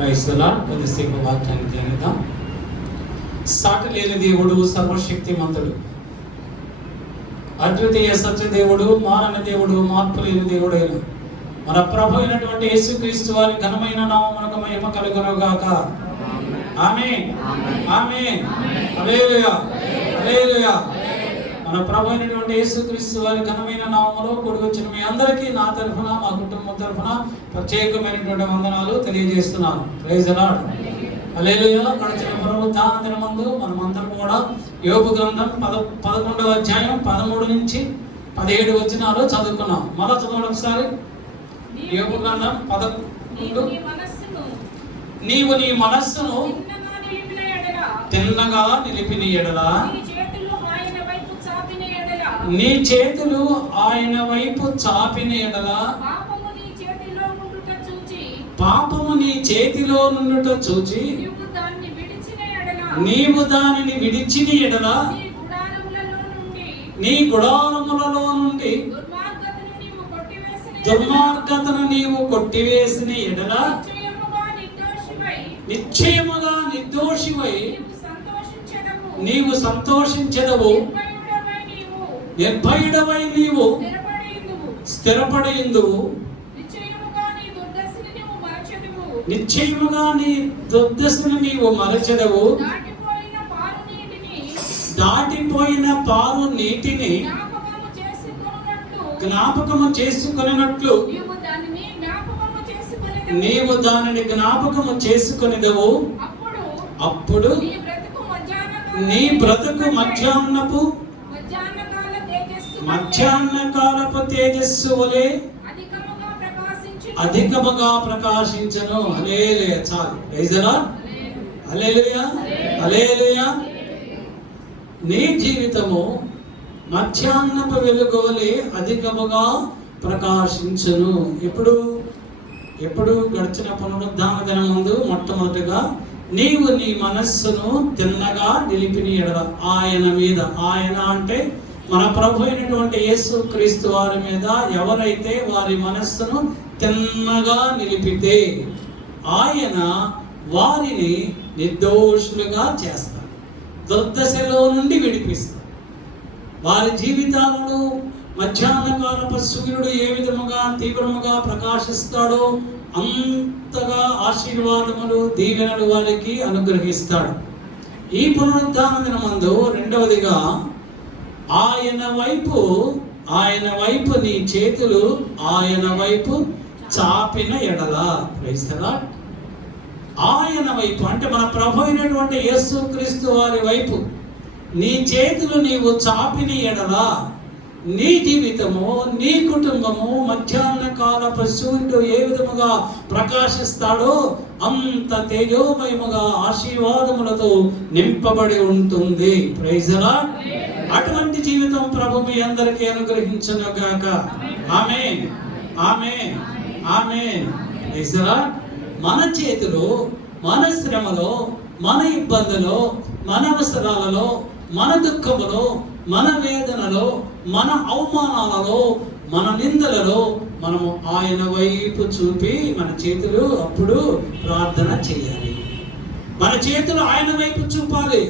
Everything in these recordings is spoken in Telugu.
కొద్దిసేపు వాక్యాన్ని ధ్యానిద్దాం. సాటి లేని దేవుడు, సర్వశక్తిమంతుడు, అద్వితీయ సత్యదేవుడు, మారని దేవుడు, మార్పు లేని దేవుడైన మన ప్రభు అయినటువంటి యేసుక్రీస్తు వారి ఘనమైన నామమునకు మహిమ కలుగునుగాక. ఆమేన్, ఆమేన్, హల్లెలూయా, హల్లెలూయా. మన ప్రభు అయినటువంటి యేసుక్రీస్తు వారి ఘనమైన నామములో కూడి వచ్చిన మీ అందరికీ నా తరఫున, మా కుటుంబం తరఫున ప్రత్యేకమైనటువంటి వందనాలు తెలియజేస్తున్నాను. ప్రైజ్ ది లార్డ్, హల్లెలూయా. గడిచిన పునరుద్ధాన దినమందు మనమందరం కూడా యోబు గ్రంథం 11వ అధ్యాయం 13 నుంచి 17 వచనాలు చదువుకున్నాం. మళ్ళా చదవండి ఒకసారి. యోబు గ్రంథం 11. నీవు నీ మనస్సును తిన్నగా నిలిపిన ఎడల, నీ చేతులు ఆయన వైపు చాపిన ఎడల, పాపము నీ చేతిలో నుండుట చూచి నీవు దానిని విడిచిన ఎడల, నీ గుడారములలో నుండి దుర్మార్గతను నీవు కొట్టివేసిన ఎడల, నిశ్చయముగా నిర్దోషివై నీవు సంతోషించెదవు, నిర్భయుడవై నీవు స్థిరపడియుందువు, నిశ్చయముగా నీ దుర్దశను నీవు మరచెదవు, దాటిపోయిన పారు నీటిని జ్ఞాపకము చేసుకొనినట్లు నీవు దానిని జ్ఞాపకము చేసుకొనిదవు. అప్పుడు నీ బ్రతుకు మధ్యాహ్న కాలపు తేజస్సు వలె అధికముగా ప్రకాశించను. హల్లెలూయా. చాలు. Praise the lord. హల్లెలూయా, హల్లెలూయా. నీ జీవితము మధ్యాహ్నపు వెలుగు వలె అధికముగా ప్రకాశించును. ఎప్పుడు గడిచిన పునరుద్ధాన దినం ముందు మొట్టమొదటిగా నీవు నీ మనస్సును తిన్నగా నిలిపిన ఎడల, ఆయన మీద, ఆయన అంటే మన ప్రభు అయినటువంటి యేసుక్రీస్తు వారి మీద ఎవరైతే వారి మనస్సును తిన్నగా నిలిపితే ఆయన వారిని నిర్దోషులుగా చేస్తాడు, దుర్దశలో నుండి విడిపిస్తాడు. వారి జీవితాలను మధ్యాహ్నకాలపు సూర్యుడు ఏ విధముగా తీవ్రముగా ప్రకాశిస్తాడో అంతగా ఆశీర్వాదములు, దీవెనలు వారికి అనుగ్రహిస్తాడు. ఈ పునరుద్ధాన దినమందు రెండవదిగా ఆయన వైపు నీ చేతులు ఆయన వైపు చాపిన ఎడల. Praise the Lord. ఆయన వైపు అంటే మన ప్రభు అయినటువంటి యేసుక్రీస్తు వారి వైపు నీ చేతులు నీవు చాపిన ఎడల, నీ జీవితము, నీ కుటుంబము మధ్యాహ్న కాలపు సూర్యుడు ఏ విధముగా ప్రకాశిస్తాడో అంత తేజోమయముగా ఆశీర్వాదములతో నింపబడి ఉంటుంది. Praise the lord. అటువంటి జీవితం ప్రభు మీ అందరికీ అనుగ్రహించునుగాక. ఆమేన్, ఆమేన్, ఆమేన్. Praise the lord. మన చేతులు మన శ్రమలో, మన ఇబ్బందులో, మన అవసరాలలో, మన దుఃఖములో, మన వేదనలో, మన అవమానాలలో, మన నిందలలో మనము ఆయన వైపు చూపి మన చేతులు అప్పుడు ప్రార్థన చేయాలి. మన చేతులు ఆయన వైపు చూపాలి.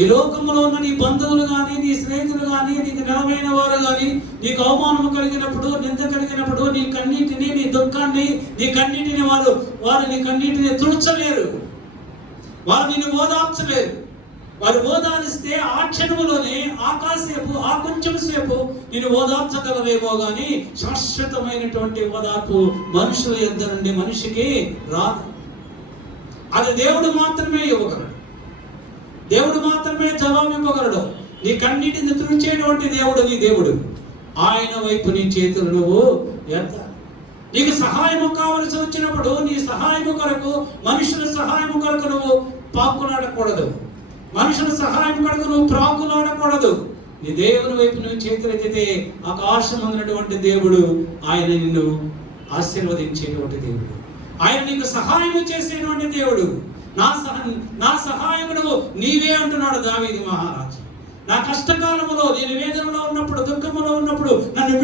ఈ లోకంలో ఉన్న నీ బంధువులు కానీ, నీ స్నేహితులు కానీ, నీకు నిలమైన వారు కానీ నీకు అవమానం కలిగినప్పుడు, నింద కలిగినప్పుడు నీ కన్నీటిని, నీ దుఃఖాన్ని, నీ కన్నీటిని వారు నీ కన్నీటిని తుడచలేరు, వారు నిన్ను ఓదార్చలేరు. వారు ఓదారిస్తే ఆ క్షణములోనే ఆ కొంచెం సేపు నేను ఓదార్చగలరేమో కానీ శాశ్వతమైనటువంటి ఓదార్పు మనుషుల యొద్ద నుండి మనిషికి రాదు. అది దేవుడు మాత్రమే ఇవ్వగలడు, దేవుడు మాత్రమే జవాబు ఇవ్వగలడు. నీ కన్నీటిని తుడిచేటువంటి దేవుడు నీ దేవుడు. ఆయన వైపు నీ చేతులు నువ్వు ఎత్త. నీకు సహాయము కావలసి వచ్చినప్పుడు నీ సహాయము కొరకు, మనుషుల సహాయము కొరకు నువ్వు పాకులాడకూడదు, మనుషుల సహాయం కొరకు నువ్వు ప్రాకులాడకూడదు. నీ దేవుని వైపు నువ్వు చేతులెత్తితే ఆకాశం ఉన్నటువంటి దేవుడు ఆయన నిన్ను ఆశీర్వదించేటువంటి దేవుడు, ఆయన నీకు సహాయం చేసేటువంటి దేవుడు. నా సహాయకుడు నీవే అంటున్నాడు దావీదు మహారాజు. నా కష్టకాలంలో, నేను వేదనలో ఉన్నప్పుడు, దుఃఖంలో ఉన్నప్పుడు నన్ను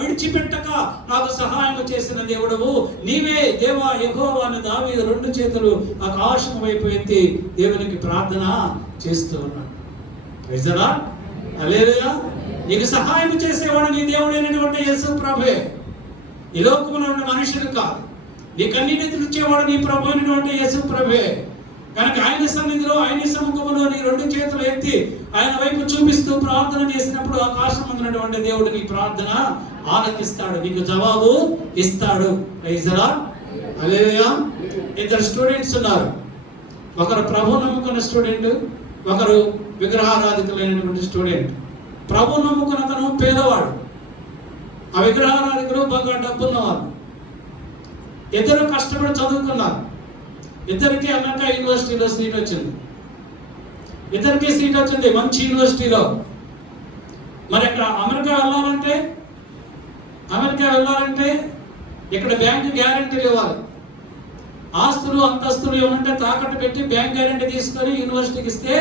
విడిచిపెట్టక నాకు సహాయం చేసిన దేవుడవు నీవే దేవా యెహోవా అని దావీదు 2 చేతులు ఆకాశం వైపు ఎత్తి దేవునికి ప్రార్థన చేస్తూ ఉన్నాడు. Praise the lord. హల్లెలూయా. నీకు సహాయం చేసేవాడు నీ దేవుడైనటువంటి యేసు ప్రభువే. ఈ లోకంలో ఉన్న మనుషులు కాదు. నీ కన్నీటి తెచ్చేవాడు నీ ప్రభు అయినటువంటి యేసు ప్రభువే. కనుక ఆయన సన్నిధిలో, ఆయన సముఖంలో నీ 2 చేతులు ఎత్తి ఆయన వైపు చూపిస్తూ ప్రార్థన చేసినప్పుడు ఆకాశం ఉన్నటువంటి దేవుడు నీ ప్రార్థన ఆలకిస్తాడు, నీకు జవాబు ఇస్తాడు. Praise the lord. Hallelujah. 2 students ఉన్నారు. ఒకరు ప్రభు నమ్ముకున్న స్టూడెంట్, ఒకరు విగ్రహారాధికులైనటువంటి స్టూడెంట్. ప్రభు నమ్ముకున్న తను పేదవాడు, ఆ విగ్రహారాధికులు బాగా డబ్బున్నవారు. ఇద్దరు కష్టపడి చదువుకున్నారు. ఇద్దరికి అమెరికా యూనివర్సిటీలో సీట్ వచ్చింది. ఇద్దరికి సీట్ వచ్చింది మంచి యూనివర్సిటీలో. మరి ఇక్కడ అమెరికా వెళ్ళాలంటే ఇక్కడ బ్యాంకు గ్యారంటీలు ఇవ్వాలి. ఆస్తులు అంతస్తులు ఏమంటే తాకట్టు పెట్టి బ్యాంక్ గ్యారంటీ తీసుకొని యూనివర్సిటీకి ఇస్తే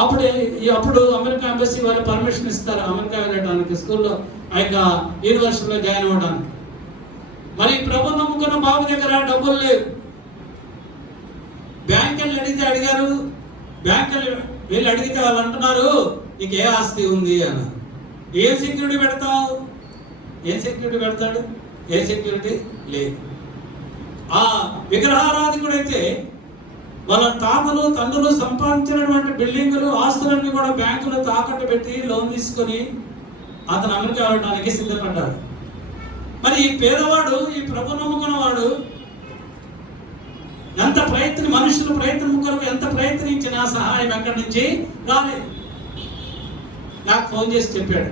అప్పుడు అమెరికా ఎంబసీ వాళ్ళు పర్మిషన్ ఇస్తారు అమెరికా వెళ్ళడానికి, స్కూల్లో ఆ యొక్క యూనివర్సిటీలో జాయిన్ అవ్వడానికి. మరి ప్రభు నమ్ముకున్న బాబు దగ్గర డబ్బులు లేవు. బ్యాంకులు అడిగారు. బ్యాంకులు వీళ్ళు అడిగితే వాళ్ళు అంటున్నారు నీకు ఏ ఆస్తి ఉంది అన్నారు. ఏం సెక్యూరిటీ పెడతావు? ఏం సెక్యూరిటీ పెడతాడు? ఏ సెక్యూరిటీ లేదు. ఆ విగ్రహారాధికుడు అయితే వాళ్ళ తాతలు తండ్రులు సంపాదించినటువంటి బిల్డింగులు, ఆస్తులన్నీ కూడా బ్యాంకులో తాకట్టు పెట్టి లోన్ తీసుకొని అతను అమెరికా వెళ్ళడానికి సిద్ధపడ్డాడు. మరి ఈ పేదవాడు, ఈ ప్రభు నమ్ముకున్నవాడు మనుషుల ప్రయత్నం కొరకు ఎంత ప్రయత్నించినా సహాయం ఎక్కడి నుంచి రాలేదు. నాకు ఫోన్ చేసి చెప్పాడు,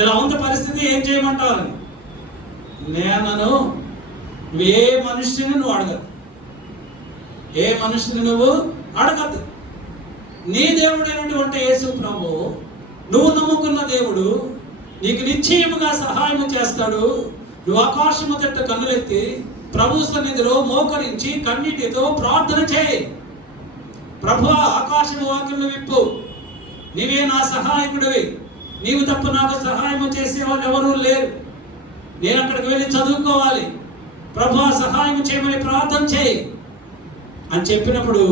ఇలా ఉన్న పరిస్థితి ఏం చేయమంటావు? నేను ఏ మనుషుని నువ్వు అడగదు, ఏ మనుషుని నువ్వు అడగద్దు. నీ దేవుడైనటువంటి యేసు ప్రభు, నువ్వు నమ్ముకున్న దేవుడు నీకు నిశ్చయముగా సహాయం చేస్తాడు. నువ్వు ఆకాశము తట్టు కన్నులెత్తి ప్రభు సన్నిధిలో మోకరించి కన్నీటితో ప్రార్థన చేయి. ప్రభువా, ఆకాశము వాకిళ్ళు విప్పు, నీవే నా సహాయకుడివి, నీవు తప్ప నాకు సహాయం చేసేవాళ్ళు ఎవరూ లేరు, నేను అక్కడికి వెళ్ళి చదువుకోవాలి, ప్రభువా సహాయం చేయమని ప్రార్థన చేయి అని చెప్పినప్పుడు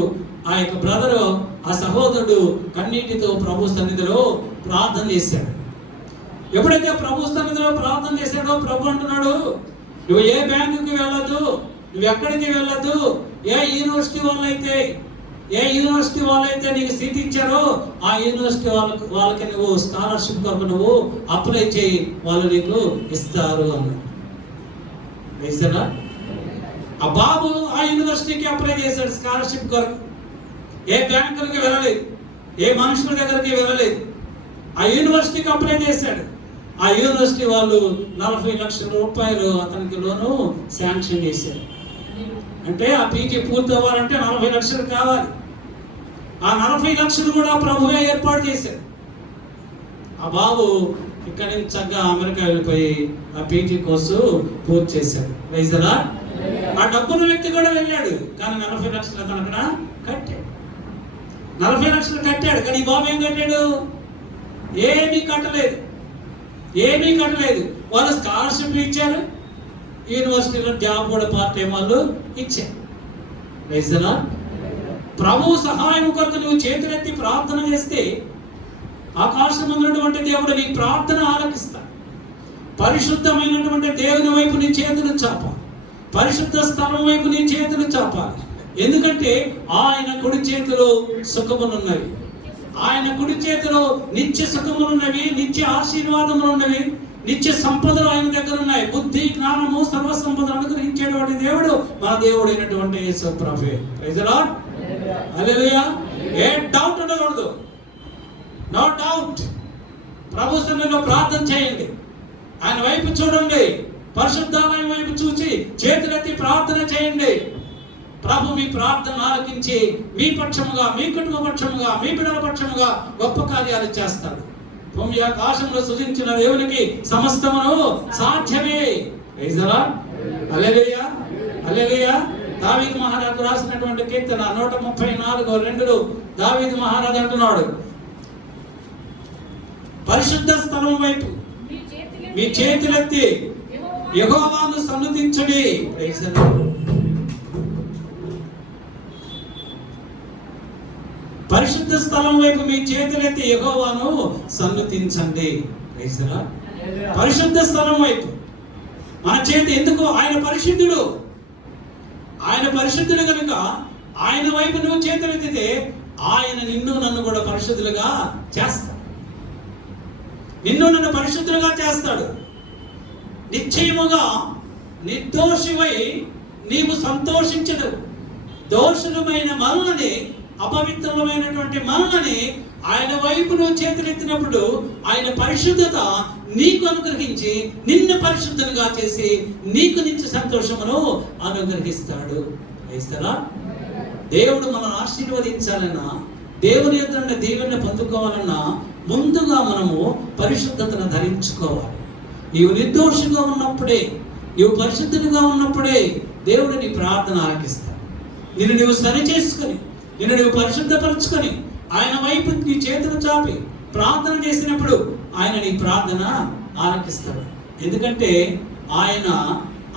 ఆ యొక్క బ్రదరు, ఆ సహోదరుడు కన్నీటితో ప్రభు సన్నిధిలో ప్రార్థన చేశాడు. ఎప్పుడైతే ప్రభు సన్నిధిలో ప్రార్థన చేశాడో ప్రభు అంటున్నాడు, నువ్వు ఏ బ్యాంకుకి వెళ్ళదు, నువ్వు ఎక్కడికి వెళ్ళదు, ఏ యూనివర్సిటీ వాళ్ళైతే నీకు సీట్ ఇచ్చారో ఆ యూనివర్సిటీ వాళ్ళకి నువ్వు స్కాలర్షిప్ కొరకు నువ్వు అప్లై చేయి, వాళ్ళు నీకు ఇస్తారు అన్నాడు. ఆ బాబు ఆ యూనివర్సిటీకి అప్లై చేశాడు స్కాలర్షిప్ కొరకు. ఏ బ్యాంకులకి వెళ్ళలేదు, ఏ మనుషుల దగ్గరికి వెళ్ళలేదు, ఆ యూనివర్సిటీకి అప్లై చేశాడు. ఆ యూనివర్సిటీ వాళ్ళు 40 లక్షల రూపాయలు అతనికి లోను శాంక్షన్ చేశారు. అంటే ఆ పీజీ పూర్తి అవ్వాలంటే 40 లక్షలు కావాలి. ఆ 40 లక్షలు కూడా ప్రభువే ఏర్పాటు చేశారు. ఆ బాబు ఇక్కడి నుంచి చక్కగా అమెరికా వెళ్ళిపోయి ఆ పీజీ కోర్సు పూర్తి చేశాడు. Praise the Lord. ఆ డబ్బున్న వ్యక్తి కూడా వెళ్ళాడు, కానీ 40 లక్షలు అతను అక్కడ కట్టాడు. 40 లక్షలు కట్టాడు, కానీ ఈ బాబు ఏం కట్టాడు? ఏమీ కట్టలేదు. వాళ్ళు స్కాలర్షిప్ ఇచ్చారు, యూనివర్సిటీలో జాబ్ కూడా పార్ట్ టైం వాళ్ళు ఇచ్చారు. Praise the lord. ప్రభు సహాయం కొరకు నువ్వు చేతులెత్తి ప్రార్థన చేస్తే ఆకాశం ఉన్నటువంటి దేవుడు నీ ప్రార్థన ఆలకిస్తాడు. పరిశుద్ధమైనటువంటి దేవుని వైపు నీ చేతులు చాపాలి, పరిశుద్ధ స్థలం వైపు నీ చేతులు చాపాలి. ఎందుకంటే ఆయన కుడి చేతిలో సుఖములున్నవి, ఆయన కుడి చేతిలో నిత్య సుఖములున్నవి, నిత్య ఆశీర్వాదములున్నవి, నిత్య సంపదలు ఆయన దగ్గర ఉన్నాయి. బుద్ధి, జ్ఞానము, సర్వ సంపదలు అనుగ్రహించేటువంటి దేవుడు మన దేవుడు అయినటువంటి యేసు ప్రభువే. Praise the lord. హల్లెలూయా. ఏ డౌట్ ఉండకూడదు, నో డౌట్. ప్రభు సన్నిధిలో ప్రార్థన చేయండి, ఆయన వైపు చూడండి, పరిశుద్ధాలయం వైపు చూసి చేతులెత్తి ప్రార్థన చేయండి. ప్రభు మీ ప్రార్థన ఆలకించి మీ పక్షముగా, మీ కుటుంబ పక్షముగా, మీ బిడ్డల పక్షముగా గొప్ప కార్యాలు చేస్తాడు. భూమి ఆకాశంలో సృజించిన దేవునికి సమస్తమును సాధ్యమే. Praise the lord. హల్లెలూయా, హల్లెలూయా. దావీదు మహారాజు రాసినటువంటి కీర్తన 134:2 దావీదు మహారాజు అంటున్నాడు, పరిశుద్ధ స్థలం వైపు మీ చేతులెత్తి యెహోవాను సన్నుతించుడి. పరిశుద్ధ స్థలం వైపు మీ చేతులెత్తి యెహోవాను సన్నుతించండి. పరిశుద్ధ స్థలం వైపు మన చేతి ఎందుకు? ఆయన పరిశుద్ధుడు. ఆయన పరిశుద్ధుడు కనుక ఆయన వైపు నువ్వు చేతులెత్తితే ఆయన నిన్ను నన్ను కూడా పరిశుద్ధులుగా చేస్తాడు. నిన్ను నన్ను పరిశుద్ధులుగా చేస్తాడు. నిశ్చయముగా నిర్దోషివై నీవు సంతోషించదు. దోషులమైన మనల్ని, అపవిత్రులమైనటువంటి మనల్ని ఆయన వైపు నువ్వు చేతులెత్తినప్పుడు ఆయన పరిశుద్ధత నీకు అనుగ్రహించి నిన్ను పరిశుద్ధులుగా చేసి నీకు నిత్య సంతోషమును అనుగ్రహిస్తాడు. వేస్తారా? దేవుడు మనం ఆశీర్వదించాలన్నా, దేవుని యొక్క దీవెన పొందుకోవాలన్నా ముందుగా మనము పరిశుద్ధతను ధరించుకోవాలి. నీవు నిర్దోషంగా ఉన్నప్పుడే, నీవు పరిశుద్ధునిగా ఉన్నప్పుడే దేవుడు నీ ప్రార్థన ఆలకిస్తాడు. నిన్ను నువ్వు సరి చేసుకొని, నిన్ను నువ్వు పరిశుద్ధపరచుకొని ఆయన వైపు నీ చేతులు చాపి ప్రార్థన చేసినప్పుడు ఆయన నీ ప్రార్థన ఆలకిస్తాడు. ఎందుకంటే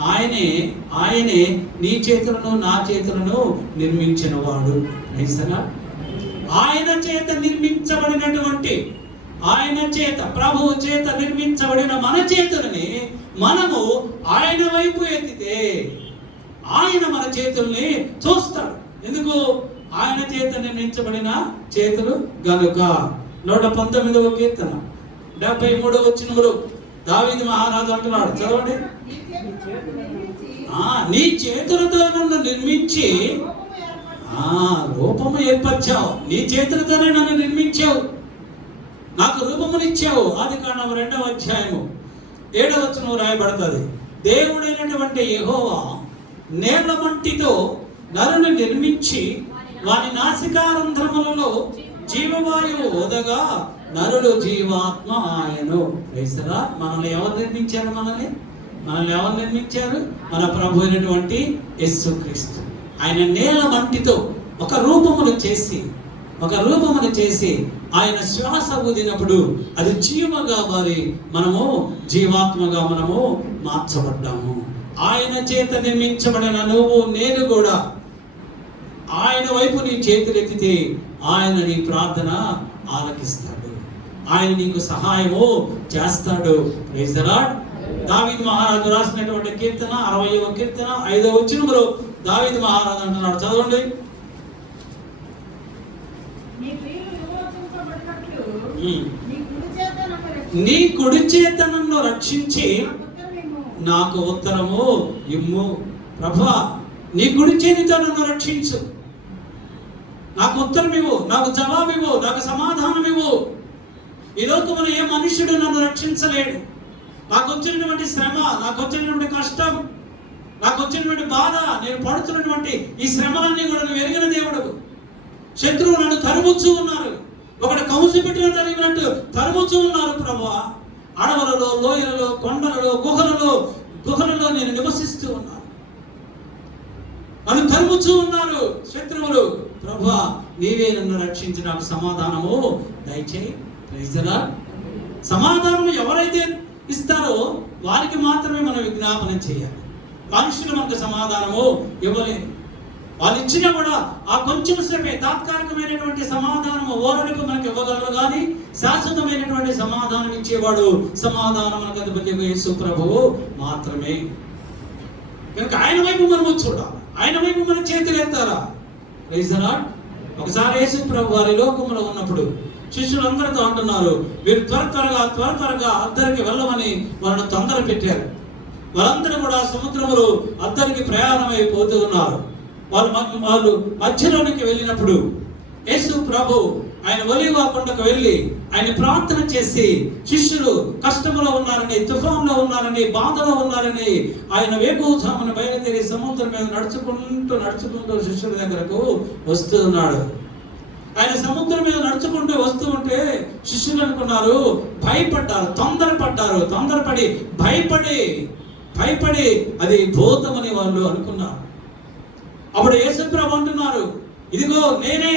ఆయనే నీ చేతులను నా చేతులను నిర్మించిన వాడు. ఆయన చేత నిర్మించబడినటువంటి, ఆయన చేత, ప్రభువు చేత నిర్మించబడిన మన చేతులని మనము ఆయన వైపు ఎత్తితే ఆయన మన చేతుల్ని చూస్తాడు. ఎందుకు? ఆయన చేత నిర్మించబడిన చేతులు గనుక. 119వ కీర్తన 73వ వచనములో దావీదు మహారాజు అంటున్నాడు, చదవండి. నీ చేతులతో నన్ను నిర్మించి రూపము ఏర్పరిచావు. నీ చేతులతోనే నన్ను నిర్మించావు, నాకు రూపమునిచ్చావు. ఆదికాండం 2వ అధ్యాయము 7వ వచనం రాయబడుతుంది, దేవుడైనటువంటి యెహోవా నేల మట్టితో నరుని నిర్మించి వారి నాసికారంధ్రములలో జీవవాయువు ఓదగా నరుడు జీవాత్మ ఆయను. వేసరా? మనల్ని ఎవరు నిర్మించారు? మనల్ని ఎవరు నిర్మించారు? మన ప్రభు అయినటువంటి యేసుక్రీస్తు. ఆయన నేల మట్టితో ఒక రూపమును చేసి ఆయన శ్వాస ఊదినప్పుడు అది జీవగా మారి మనము జీవాత్మగా మనము మార్చబడ్డాము. ఆయన చేత నిర్మించబడిన నువ్వు నేను కూడా ఆయన వైపు నీ చేతులెత్తితే ఆయన నీ ప్రార్థన ఆలకిస్తాడు. ఆయన నీకు సహాయము చేస్తాడు. Praise the Lord. దావీదు మహారాజు రాసినటువంటి కీర్తన 60వ కీర్తన 5వ వచనములో దావీదు మహారాజు అంటున్నాడు, చదవండి. నీ కుడి చేత నన్ను రక్షించి నాకు ఉత్తరము ఇమ్ము. ప్రభువా, నీ కుడి చేతితో నన్ను రక్షించు, నాకు ఉత్తరం ఇవ్వు, నాకు జవాబు ఇవ్వు, నాకు సమాధానం ఇవ్వు. ఈ లోకములో ఏ మనుష్యుడు నన్ను రక్షించలేడు. నాకు వచ్చినటువంటి శ్రమ, నాకు వచ్చినటువంటి కష్టం, నాకు వచ్చినటువంటి బాధ, నేను పడుతున్నటువంటి ఈ శ్రమలన్నీ కూడా నువ్వు ఎరిగిన దేవుడు. శత్రువు నన్ను తరుముచూ ఉన్నారు, ఒకటి కౌసు పెట్టిన తరిగినట్టు తరుముచూ ఉన్నారు. ప్రభువా, అడవులలో, లోయలలో, కొండలలో, గుహలలో నేను నివసిస్తూ ఉన్నాను. నన్ను తరుముచూ ఉన్నారు శత్రువులు. ప్రభువా, నీవే నన్ను రక్షించి నాకు సమాధానము దయచేయి. Praise the Lord. సమాధానము ఎవరైతే ఇస్తారో వారికి మాత్రమే మనం విజ్ఞాపన చేయాలి. మనుషులు మనకు సమాధానము ఇవ్వలేదు. వాళ్ళు ఇచ్చినా కూడా ఆ కొంచెం సేపే తాత్కాలికమైనటువంటి సమాధానము ఓరడికి మనకు ఇవ్వగలరు, కానీ శాశ్వతమైనటువంటి సమాధానం ఇచ్చేవాడు సమాధానం మనకు అధిపతి యేసు ప్రభువు మాత్రమే. కనుక ఆయన వైపు మనము చూడాలి, ఆయన వైపు మన చేతులు ఎత్తారా. Praise the lord. ఒకసారి యేసు ప్రభు వారి లోకంలో ఉన్నప్పుడు శిష్యులందరితో అంటున్నారు, వీరు త్వరగా అద్దరికి వెళ్ళమని వాళ్ళను తొందర పెట్టారు. వాళ్ళందరూ కూడా సముద్రములో అద్దరికి ప్రయాణమైపోతూ ఉన్నారు. వాళ్ళు మధ్యలోనికి వెళ్ళినప్పుడు యేసు ప్రభు ఆయన ఒలీవ కొండకు వెళ్ళి ఆయన ప్రార్థన చేసి, శిష్యులు కష్టంలో ఉన్నారని, తుఫాన్లో ఉన్నారని, బాధలో ఉన్నారని ఆయన వేకువజామున బయలుదేరి సముద్రం మీద నడుచుకుంటూ శిష్యుల దగ్గరకు వస్తూ ఉన్నాడు. ఆయన సముద్రం మీద నడుచుకుంటూ వస్తూ ఉంటే శిష్యులు అనుకున్నారు, భయపడ్డారు, తొందరపడి భయపడి అది భూతమని వాళ్ళు అనుకున్నారు. అప్పుడు యేసుప్రభు అంటున్నారు, ఇదిగో నేనే,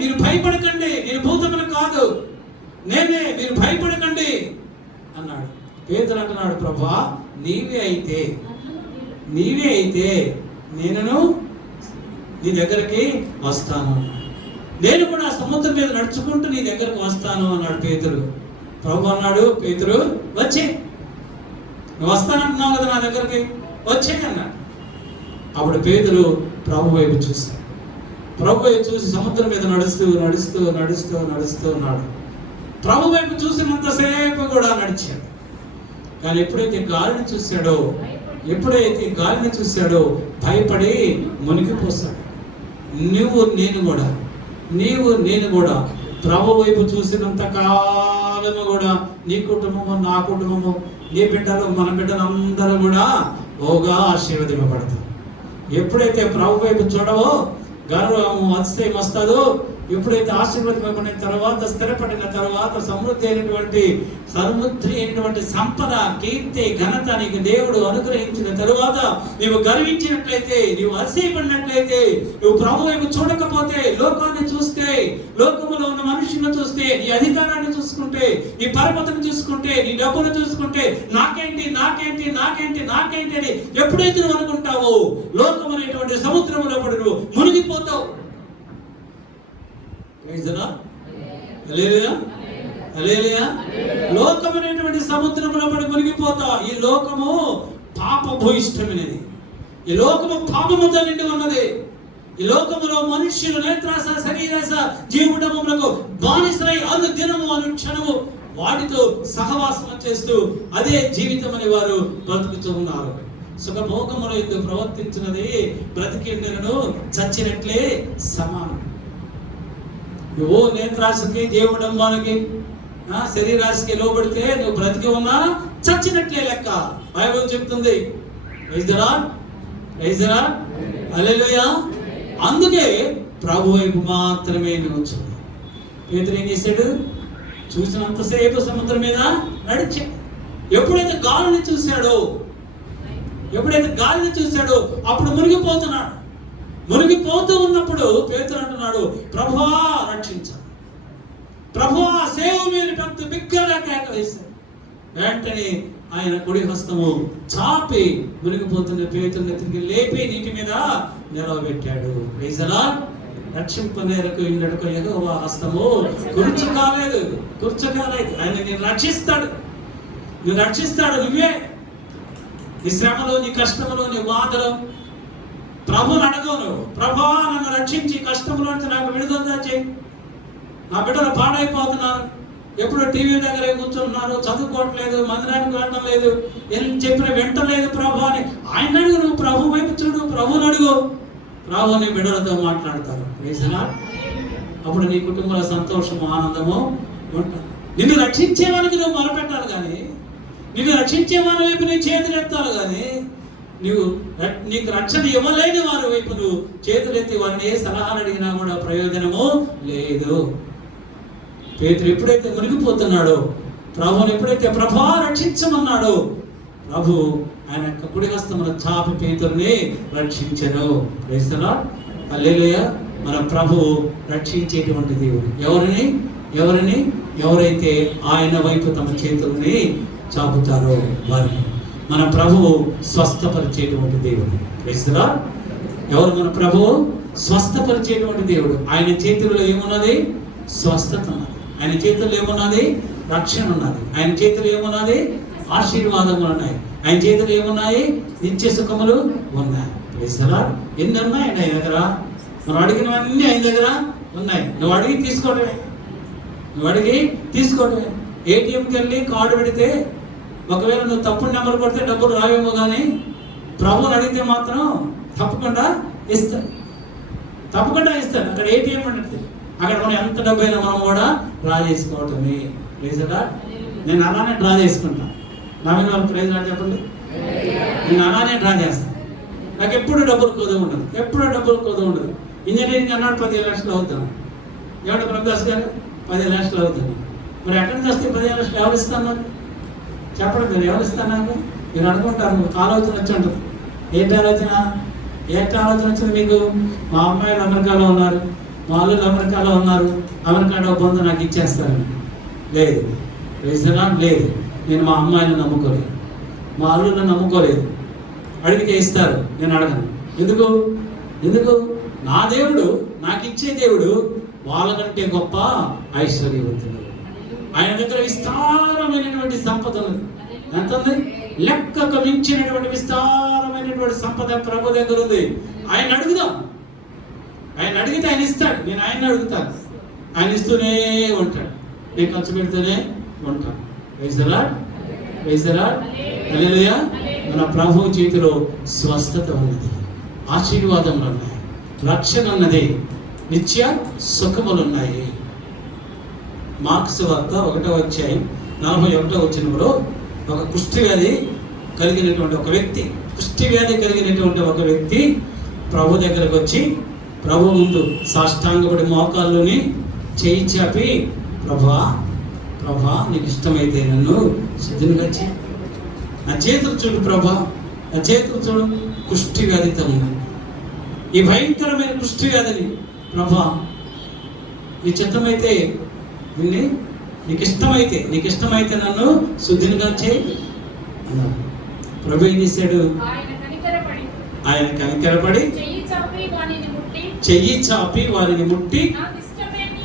మీరు భయపడకండి, నేను భూతమును కాదు, నేనే, మీరు భయపడకండి అన్నాడు. పేతురు అంటున్నాడు, ప్రభువా నీవే అయితే నేను నీ దగ్గరికి వస్తాను, నేను కూడా సముద్రం మీద నడుచుకుంటూ నీ దగ్గరకు వస్తాను అన్నాడు పేతురు. ప్రభు అన్నాడు, పేతురు వచ్చే, నువ్వు వస్తానంటున్నావు కదా నా దగ్గరికి, వచ్చే అన్నాడు. అప్పుడు పేతురు ప్రభు వైపు చూశాడు. ప్రభు వైపు చూసి సముద్రం మీద నడుస్తూ ఉన్నాడు. ప్రభు వైపు చూసినంతసేపు కూడా నడిచాడు. కానీ ఎప్పుడైతే గాలిని చూశాడో భయపడి మునిగిపోస్తాడు. నీవు నేను కూడా ప్రభు వైపు చూసినంత కాలము కూడా నీ కుటుంబము, నా కుటుంబము, నీ బిడ్డలు, మన బిడ్డలు అందరూ కూడా ఓగా ఆశీర్వదింపబడతారు. ఎప్పుడైతే ప్రభు వైపు చూడవో గర్వము, అతిశయం వస్తుందో, ఎప్పుడైతే ఆశీర్వాదమైన తర్వాత, స్థిరపడిన తర్వాత, సమృద్ధి అయినటువంటి సంపద, కీర్తి, ఘనత నీకు దేవుడు అనుగ్రహించిన తరువాత నీవు గర్వించినట్లయితే, నీవు అతిశయపడినట్లయితే, నువ్వు ప్రభు వైపు చూడకపోతే, లోకాన్ని చూస్తే, లోకములో ఉన్న మనుషులను చూస్తే, నీ అధికారాన్ని చూసుకుంటే, నీ పరపతిని చూసుకుంటే, నీ డబ్బును చూసుకుంటే, నాకేంటి అని ఎప్పుడైతే నువ్వు అనుకుంటావో లోకం అనేటువంటి సముద్రంలో పడి నువ్వు మునిగిపోతావు. లోకమైనటువంటి సముద్రంలో పడి మునిగిపోతా. ఈ లోకము పాపభూయిష్టమైనది, ఈ లోకము పాపముతో నిండి ఉన్నది. ఈ లోకములో మనుష్యులు నేత్రాస, శరీరాస, జీవడములకు బానిసలై అనుదినము అనుక్షణము వాటితో సహవాసం చేస్తూ అదే జీవితం అని వారు బ్రతుకుతూ ఉన్నారు. సుఖభోగముల యందు ప్రవర్తించినది బ్రతికిండను చచ్చినట్లే సమానం. నువ్వు నేత్రాశకి, దేవుడంబానికి, శరీరాశికి లోబడితే నువ్వు బ్రతికి ఉన్నా చచ్చినట్లే లెక్క. బైబిల్ చెప్తుంది. హల్లెలూయా. అందుకే ప్రభు వైపు మాత్రమే నువ్వు చూడు. పేతురు ఏం చేశాడు? చూసినంతసేపు సముద్రం మీద నడిచే. ఎప్పుడైతే గాలిని చూశాడో అప్పుడు మునిగిపోతున్నాడు. మునిగిపోతూ ఉన్నప్పుడు పేతురు అంటున్నాడు, ప్రభువా రక్షించు, ప్రభువా సేవ మీద పెద్ద బిగ్గరగా కేక వేశాడు. వెంటనే ఆయన కుడి హస్తము చాపి మునిగిపోతున్న పేతురుని తిరిగి లేపి నీటి మీద నిలవబెట్టాడు. Praise the lord. రక్షింపనేరకు ఇండకు యెహోవా హస్తము కూర్చోకాలేదు. ఆయన నిన్ను రక్షిస్తాడు. నువ్వే నీ శ్రమలో, నీ కష్టంలో, నీ బాధలో ప్రభువుని అడగను. ప్రభువా నన్ను రక్షించి కష్టంలో నుంచి నాకు విడుదల చేయి. నా బిడ్డలు పాడైపోతున్నారు, ఎప్పుడు టీవీ దగ్గర కూర్చుంటున్నారు, చదువుకోవట్లేదు, మందిరానికి వెళ్ళడం లేదు, ఏం చెప్పిన వింటలేదు ప్రభు అని ఆయన అడుగు. నువ్వు ప్రభు వైపు చూడు, ప్రభువుని అడుగు. ప్రభువుని బిడ్డలతో మాట్లాడతారు. అప్పుడు నీ కుటుంబంలో సంతోషము, ఆనందము ఉంటాయి. నిన్ను రక్షించేవానికి నువ్వు మొరపెట్టాలి, కానీ నిన్ను రక్షించేవాని వైపు నువ్వు చేతులెత్తాలి, కానీ నీకు రక్షణ ఇవ్వలేని వారి వైపు నువ్వు చేతులెత్తి వారిని ఏ సలహాలు అడిగినా కూడా ప్రయోజనము లేదు. పేతురు ఎప్పుడైతే మునిగిపోతున్నాడో, ప్రభువుని ఎప్పుడైతే ప్రభువా రక్షించమన్నాడో, ప్రభు ఆయన యొక్క కుడి హస్తమున చాపి పేతురుని రక్షించెను. Praise the lord. హల్లెలూయా. మన ప్రభువు రక్షించేటువంటి దేవుడు. ఎవరైతే ఆయన వైపు తమ చేతుల్ని చాపుతారో వారిని మన ప్రభువు స్వస్థపరిచేటువంటి దేవుడు. Praise the Lord. ఎవరు మన ప్రభువు? స్వస్థపరిచేటువంటి దేవుడు. ఆయన చేతుల్లో ఏమున్నది? స్వస్థత ఉన్నది. ఆయన చేతుల్లో ఏమున్నది? రక్షణ ఉన్నది. ఆయన చేతులు ఏమున్నది? ఆశీర్వాదములు ఉన్నాయి. ఆయన చేతులు ఏమున్నాయి? నిత్య సుఖములు ఉన్నాయి. Praise the Lord. ఎన్ని ఉన్నాయి ఆయన దగ్గర? మనం అడిగినవన్నీ ఆయన దగ్గర ఉన్నాయి. నువ్వు అడిగి తీసుకోవడమే. ఏటీఎంకి వెళ్ళి కార్డు పెడితే ఒకవేళ నువ్వు తప్పుడు నెంబర్ కొడితే డబ్బులు రావేమో, కానీ ప్రభువుని అడిగితే మాత్రం తప్పకుండా ఇస్తాడు. అక్కడ ఏటీఎం అంటే అక్కడ మనం ఎంత డబ్బు అయినా మనం కూడా డ్రా చేసుకోవటమే. Praise the lord. నేను అలానే డ్రా చేసుకుంటాను. నవీన్ వాళ్ళు ప్రైజ్ లార్డ్ చెప్పండి. నేను అలానే డ్రా చేస్తాను. నాకు ఎప్పుడు డబ్బులు కొద్దు ఉండదు. ఇంజనీరింగ్ అన్నాడు 15 లక్షలు అవుతాను. ఏమంటే ప్రభుదాస్ గారు 15 లక్షలు అవుతాను. మరి ఎక్కడి నుంచి వస్తే 15 లక్షలు ఎవరు ఇస్తాను? చెప్పండి, మీరు ఎవరు ఇస్తాను? మీరు అనుకుంటారు ఆలోచన వచ్చి ఉంటుంది. ఏంటి ఆలోచన? ఏంటి ఆలోచన వచ్చింది మీకు? మా అమ్మాయిలు అమెరికాలో ఉన్నారు, మా అల్లులు అమెరికాలో ఉన్నారు, అమెరికాలో పొంద నాకు ఇచ్చేస్తారని. లేదు, లేదు. నేను మా అమ్మాయిని నమ్ముకోలేదు, మా అల్లులను నమ్ముకోలేదు. అడిగితే ఇస్తారు, నేను అడగను. ఎందుకు? నా దేవుడు, నాకు ఇచ్చే దేవుడు వాళ్ళకంటే గొప్ప ఐశ్వర్యవంతుడు. ఆయన దగ్గర విస్తారమైనటువంటి సంపద ఉంది. ఎంత ఉంది? లెక్కకు మించినటువంటి విస్తారమైనటువంటి సంపద ప్రభు దగ్గర ఉంది. ఆయన అడుగుదాం, ఆయన అడిగితే ఆయన ఇస్తాడు. నేను ఆయన అడుగుతాను, ఆయన ఇస్తూనే ఉంటాడు, నేను ఖర్చు పెడుతూనే ఉంటాను. Praise the lord, praise the lord, హల్లెలూయా. మన ప్రభు చేతిలో స్వస్థత ఉన్నది, ఆశీర్వాదములు ఉన్నాయి, రక్షణ ఉన్నది, నిత్య సుఖములున్నాయి. మార్క్స్ వార్త 1వ అధ్యాయం 41వ వచనంలో ఒక కుష్ఠవ్యాధి కలిగినటువంటి ఒక వ్యక్తి ప్రభు దగ్గరకు వచ్చి ప్రభు ముందు సాష్టాంగపడి మోకాల్లోని చేయి చాపి, ప్రభా నీకు ఇష్టమైతే నన్ను శుద్ధిగా చేయి, నా చేతులు చూడు ప్రభా, నా చేతులు చూడు, కుష్ఠవ్యాధితో ఉన్నాయి, ఈ భయంకరమైన కుష్ఠవ్యాధిని ప్రభా నీ చిత్తమైతే దీన్ని నీకు ఇష్టమైతే నన్ను శుద్ధినిగా చేయి అన్నాడు. ప్రభు ఏం చేశాడు? ఆయన కనికరపడి చెయ్యి చాపి వారిని ముట్టి,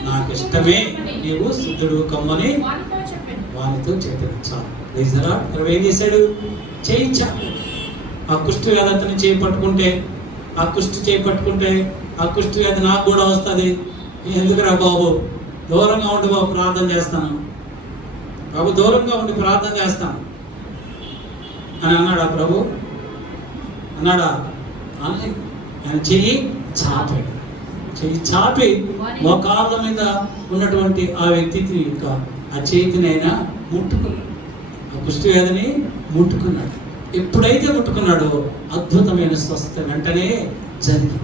నాకు ఇష్టమే, నీవు శుద్ధుడు కమ్మని వారితో చెప్పాడు. ప్రభు ఏం చేశాడు? చెయ్యి చాపి ఆ కుష్ఠవ్యాధి అతన్ని చేపట్టుకుంటే, ఆ కుష్ఠవ్యాధి నాకు కూడా వస్తుంది, ఎందుకురా బాబు, దూరంగా ఉండి బాబు ప్రార్థన చేస్తాను, ప్రభు దూరంగా ఉండి ప్రార్థన చేస్తాను అని అన్నాడా ప్రభు? అన్నాడా? ఆయన చెయ్యి చాపి మోకాళ్ళ మీద ఉన్నటువంటి ఆ వ్యక్తికి యొక్క ఆ చేతిని ఆయన ముట్టుకున్నాడు, ఆ కుష్ఠవ్యాధిని ముట్టుకున్నాడు. ఎప్పుడైతే ముట్టుకున్నాడో అద్భుతమైన స్వస్థత వెంటనే జరిగింది.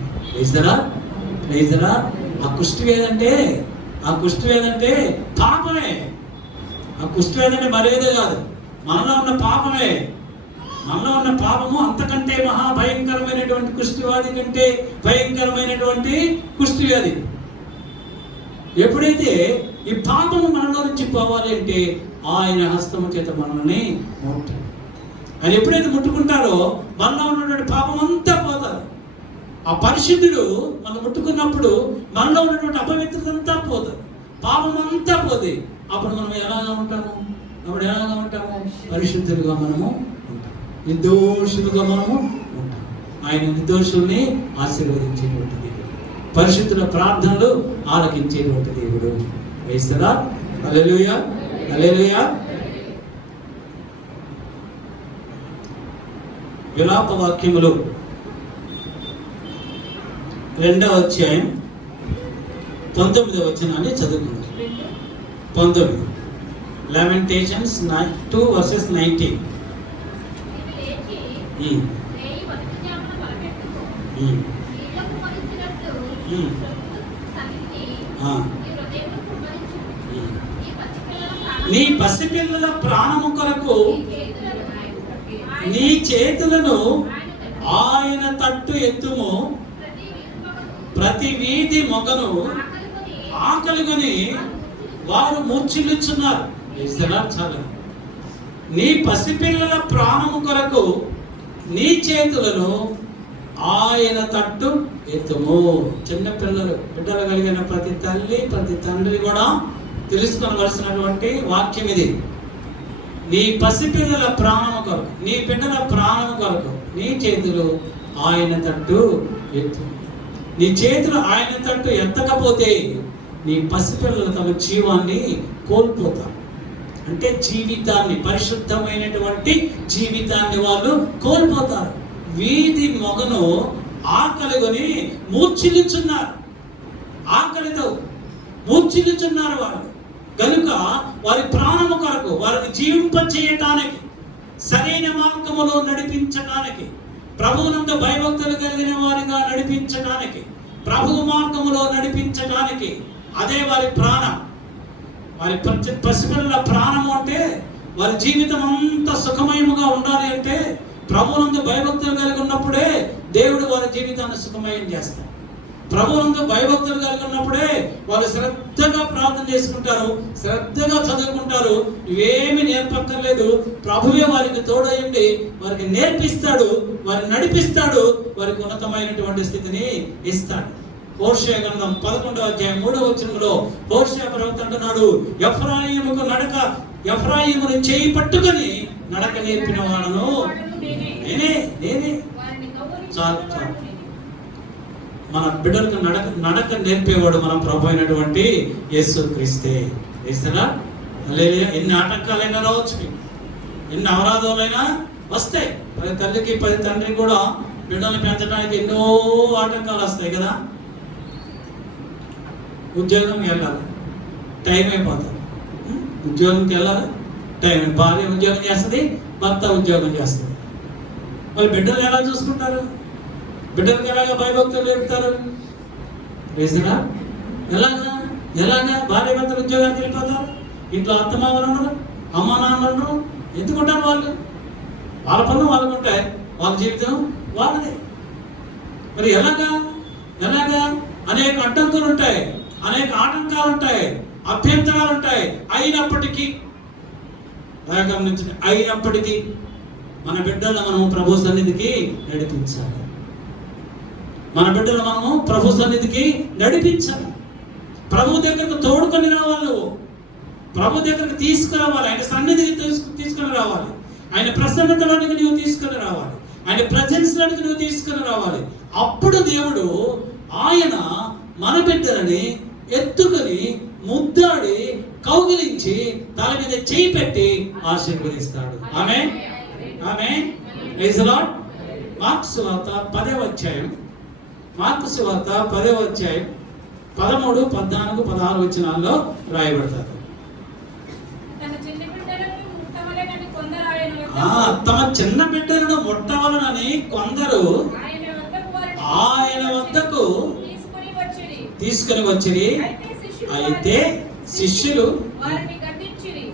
ఆ కుష్ఠవ్యాధి అంటే పాపమే. ఆ కుష్ఠవ్యాధి అంటే మరేదో కాదు, మనలో ఉన్న పాపమే. మనలో ఉన్న పాపము అంతకంటే మహాభయంకరమైనటువంటి కుష్ఠవ్యాధి కంటే భయంకరమైనటువంటి కుష్ఠవ్యాధి. ఎప్పుడైతే ఈ పాపము మనలో నుంచి పోవాలి అంటే ఆయన హస్తము చేత మనల్ని ముట్టాడు. ఆయన ఎప్పుడైతే ముట్టుకుంటారో మనలో ఉన్నటువంటి పాపం అంతా పోతుంది. ఆ పరిశుద్ధుడు మనం ముట్టుకున్నప్పుడు మనలో ఉన్నటువంటి అపవిత్రత అంతా పోతుంది, పాపం అంతా పోతుంది. అప్పుడు మనం ఎలాగా ఉంటాము? పరిశుద్ధులుగా మనము ఉంటాం, నిర్దోషులుగా మనము ఉంటాం. ఆయన నిర్దోషుల్ని ఆశీర్వదించేటువంటి దేవుడు, పరిశుద్ధుల ప్రార్థనలు ఆలకించేటువంటి దేవుడు. వేస్తారా? హల్లెలూయా, హల్లెలూయా. విలాప వాక్యములు 2వ అధ్యాయం 19వ వచనాన్ని చదువుకుందాం. 19 Lamentations 2:19. నీ పసిపిల్లల ప్రాణము కొరకు నీ చేతులను ఆయన తట్టు ఎత్తుము, ప్రతి వీధి మొగను ఆకలిగొని వారు మూర్ఛిల్లుచున్నారు. చాలా. నీ పసిపిల్లల ప్రాణము కొరకు నీ చేతులను ఆయన తట్టు ఎత్తుము. చిన్నపిల్లలు, బిడ్డలు కలిగిన ప్రతి తల్లి ప్రతి తండ్రి కూడా తెలుసుకోవలసినటువంటి వాక్యం ఇది. నీ పసిపిల్లల ప్రాణము కొరకు, నీ బిడ్డల ప్రాణము కొరకు నీ చేతులు ఆయన తట్టు ఎత్తు. నీ చేతులు ఆయన తట్టు ఎత్తకపోతే నీ పసిపిల్లలు తమ జీవాన్ని కోల్పోతారు. అంటే జీవితాన్ని, పరిశుద్ధమైనటువంటి జీవితాన్ని వాళ్ళు కోల్పోతారు. వీధి మొగను ఆకలిగొని మూర్ఛిల్లుచున్నారు, ఆకలితో మూర్ఛిల్లుచున్నారు వారు. కనుక వారి ప్రాణము కొరకు, వారిని జీవింప చేయటానికి, సరైన మార్గములో నడిపించడానికి, ప్రభువునందు భయభక్తులు కలిగిన వారిగా నడిపించడానికి, ప్రభువు మార్గములో నడిపించడానికి, అదే వారి ప్రాణం. వారి పసిపిల్లల ప్రాణము అంటే వారి జీవితం అంతా సుఖమయముగా ఉండాలి అంటే ప్రభువునందు భయభక్తులు కలిగి ఉన్నప్పుడే దేవుడు వారి జీవితాన్ని సుఖమయం చేస్తాడు. ప్రభువునందు భయభక్తులు కలిగి ఉన్నప్పుడే వాళ్ళు శ్రద్ధగా ప్రార్థన చేసుకుంటారు, శ్రద్ధగా చదువుకుంటారు. ఇవేమి నేర్పక్కర్లేదు, ప్రభువే వారికి తోడయ్యండి వారికి నేర్పిస్తాడు, వారిని నడిపిస్తాడు, వారికి ఉన్నతమైనటువంటి స్థితిని ఇస్తాడు. హోషేయ గ్రంథం 11వ అధ్యాయం 3వ వచనంలో హోషేయ ప్రవక్త అంటున్నాడు, ఎఫ్రాయిమును చేయి పట్టుకొని నడక నేర్పిన వాడను నేనే. చాలు. మన బిడ్డలకు నడక నేర్పేవాడు మన ప్రభు అయినటువంటి యేసుక్రీస్తే. వేస్తారా? ఎన్ని ఆటంకాలైనా రావచ్చు, ఎన్ని అవరాధాలైనా వస్తాయి. 10 తల్లికి 10 తండ్రికి కూడా బిడ్డల్ని పెంచడానికి ఎన్నో ఆటంకాలు వస్తాయి కదా. ఉద్యోగంకి వెళ్ళాలి, టైం అయిపోతుంది. ఉద్యోగంకి వెళ్ళాలి, టైం. భార్య ఉద్యోగం చేస్తుంది, భర్త ఉద్యోగం చేస్తుంది. మరి బిడ్డలు ఎలా చూసుకుంటారు? బిడ్డలకు ఎలాగా భయభక్తులు నేర్పుతారు? వేసినా ఎలాగా భార్య భర్తలు ఉద్యోగానికి వెళ్ళిపోతారు, ఇంట్లో అత్తమామలు అమ్మ నాన్నలు ఎందుకుంటారు? వాళ్ళ పనులు వాళ్ళకు ఉంటాయి, వాళ్ళ జీవితం వాళ్ళదే. మరి ఎలాగా అనేక అడ్డంకులు ఉంటాయి, అనేక ఆటంకాలు ఉంటాయి, అభ్యంతరాలు ఉంటాయి. అయినప్పటికీ మన బిడ్డలను మనం ప్రభు సన్నిధికి నడిపించాలి. మన బిడ్డలు మనము ప్రభు సన్నిధికి నడిపించాలి. ప్రభు దగ్గరకు తోడుకొని రావాలి, ప్రభు దగ్గరకు తీసుకురావాలి, ఆయన సన్నిధికి తీసుకొని రావాలి, ఆయన ప్రసన్నతలోనికి నువ్వు తీసుకొని రావాలి, ఆయన ప్రజెన్స్లోనికి నువ్వు తీసుకొని రావాలి. అప్పుడు దేవుడు ఆయన మన బిడ్డలని ఎత్తుకొని ముద్దాడి కౌగిలించి తల మీద చేయి పెట్టి ఆశీర్వదిస్తాడు. ఆమేన్. Praise the lord. మార్కు సువార్త 10వ అధ్యాయం 13, 14, 16 వచనాల్లో రాయబడతారు. తమ చిన్న బిడ్డలను ముట్టవలనని కొందరు ఆయన వద్దకు తీసుకొని వచ్చిరి. అయితే శిష్యులు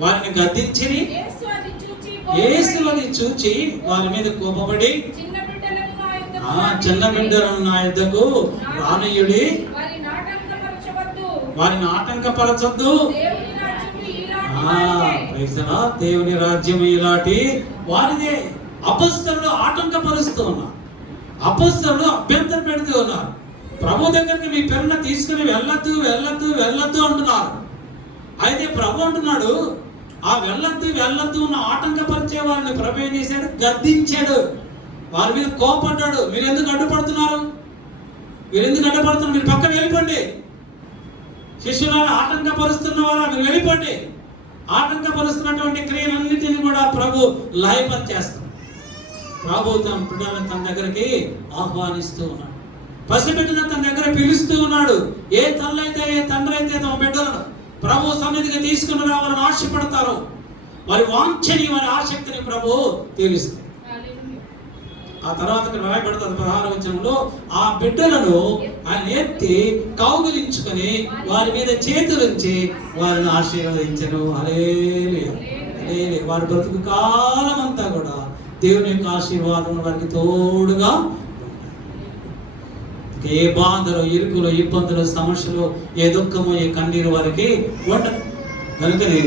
వారిని గద్దించిరి. యేసు అది చూచి వారి మీద కోపపడి, చిన్న బిడ్డలను నా యొద్దకు రానియుడి, వారిని ఆటంకపరచొద్దు. దేవుని రాజ్యం ఇలాంటి వారిదే. అపొస్తలులు ఆటంకపరుస్తూ ఉన్నారు, అపొస్తలులు అభ్యంతరం పెడుతూ ఉన్నారు. ప్రభు దగ్గరికి మీ పిల్లల్ని తీసుకుని వెళ్ళొద్దు అంటున్నారు. అయితే ప్రభు అంటున్నాడు, ఆ వెళ్ళొద్దు ఉన్న ఆటంకపరిచే వారిని ప్రభు ఏం చేశాడు? గద్దించాడు, వారి మీద కోపడ్డాడు. మీరు ఎందుకు అడ్డుపడుతున్నారు? మీరు పక్కన వెళ్ళిపోండి. శిష్యులను ఆటంకపరుస్తున్న వారా, మీరు వెళ్ళిపోండి. ఆటంకపరుస్తున్నటువంటి క్రియలన్నిటిని కూడా ప్రభు లయపరిచేస్తాడు. ప్రభు తన బిడ్డలను తన దగ్గరికి ఆహ్వానిస్తూ ఉన్నాడు, పసిబిడ్డలను తన దగ్గర పిలుస్తూ ఉన్నాడు. ఏ తండ్రి అయితే తమ బిడ్డలను ప్రభు సన్నిధికి తీసుకుని రావాలని ఆశపడతారు, వారి వాంఛని, వారి ఆసక్తిని ప్రభు తీరుస్తాడు. ఆ తర్వాత రాయబడుతుంది 16వ వచనంలో, ఆ బిడ్డలను ఆయన ఎత్తి కౌగిలించుకొని వారి మీద చేతులుంచి వారిని ఆశీర్వదించను. హల్లెలూయా. వారి బ్రతుకు కాలం అంతా కూడా దేవుని యొక్క ఆశీర్వాదం వారికి తోడుగా. ఏ బాధలు, ఇరుకులు, ఇబ్బందులు, సమస్యలు, ఏ దుఃఖము, ఏ కన్నీరు వారికి ఉండదు. కనుకనే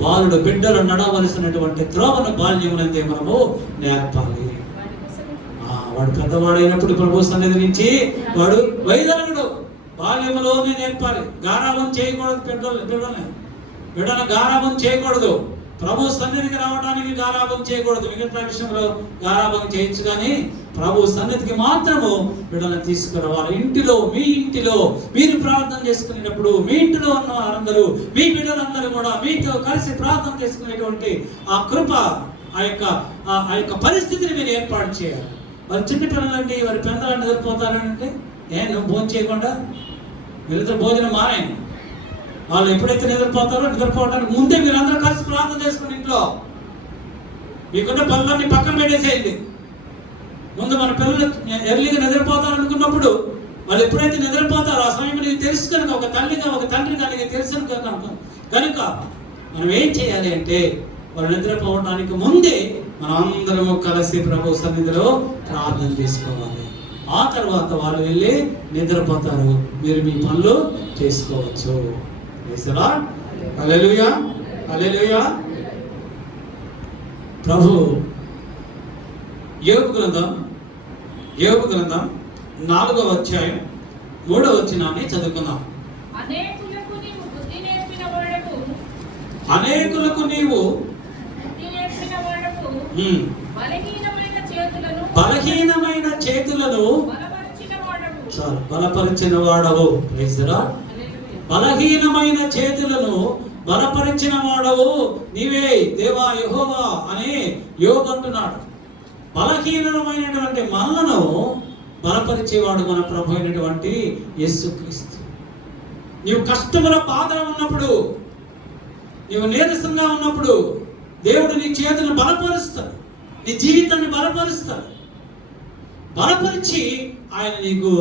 బాలుడు బిడ్డలు నడవలసినటువంటి త్రోవను బాల్యమునందే మనము నేర్పాలి. వాడు పెద్దవాడైనప్పుడు ప్రభు సన్నిధి నుంచి వాడు వైదొలగడు. బాల్యములోనే నేర్పాలి. గారాబం చేయకూడదు. బిడ్డను గారాబం చేయకూడదు. ప్రభు సన్నిధికి రావడానికి గారాబం చేయకూడదు. మిగతా విషయంలో గారాబం చేయొచ్చు, కానీ ప్రభు సన్నిధికి మాత్రము బిడ్డలను తీసుకురావాలి. మీ ఇంటిలో మీరు ప్రార్థన చేసుకునేటప్పుడు మీ ఇంటిలో ఉన్న వారందరూ, మీ బిడ్డలందరూ కూడా మీతో కలిసి ప్రార్థన చేసుకునేటువంటి ఆ కృప, ఆ యొక్క పరిస్థితిని మీరు ఏర్పాటు చేయాలి. వారి చిన్న పిల్లలండి, వారి పెద్దలు నిద్రపోతారంటే, నువ్వు భోజనం చేయకుండా మీరిద్దరు భోజనం మానేయండి. వాళ్ళు ఎప్పుడైతే నిద్రపోవడానికి ముందే మీరందరూ కలిసి ప్రార్థన చేసుకుని ఇంట్లో మీకున్న పనులన్నీ పక్కన పెట్టేసేయండి. ముందు మన పిల్లలు ఎర్లీగా నిద్రపోతారనుకున్నప్పుడు వాళ్ళు ఎప్పుడైతే నిద్రపోతారో ఆ సమయం నీకు తెలుసు కనుక, ఒక తల్లిగా ఒక తండ్రిగా నీకు తెలుసు కనుక మనం ఏం చేయాలి అంటే, వాళ్ళు నిద్రపోవడానికి ముందే మనమందరము కలిసి ప్రభు సన్నిధిలో ప్రార్థన చేసుకోవాలి. ఆ తర్వాత వాళ్ళు వెళ్ళి నిద్రపోతారు, మీరు మీ పనులు చేసుకోవచ్చు. హల్లెలూయా, హల్లెలూయా. ప్రభు యోబు గ్రంథం 4వ అధ్యాయం 3వ వచనాన్ని చదువుకుందాం. అనేకులకు నీవు బుద్ధి నేర్పిన బలహీనమైన చేతులను బలపరిచిన వాడవు. బలహీనమైన చేతులను బలపరిచిన వాడవు నీవే దేవా యెహోవా అని యోబు అంటున్నాడు. బలహీనమైనటువంటి మనలను బలపరిచేవాడు మన ప్రభు అయినటువంటి యేసుక్రీస్తు. నీవు కష్టముల బాధలో ఉన్నప్పుడు, నీవు నీరసంగా ఉన్నప్పుడు దేవుడు నీ చేతులను బలపరుస్తాడు, నీ జీవితాన్ని బలపరుస్తాడు. బలపరిచి ఆయన నీకు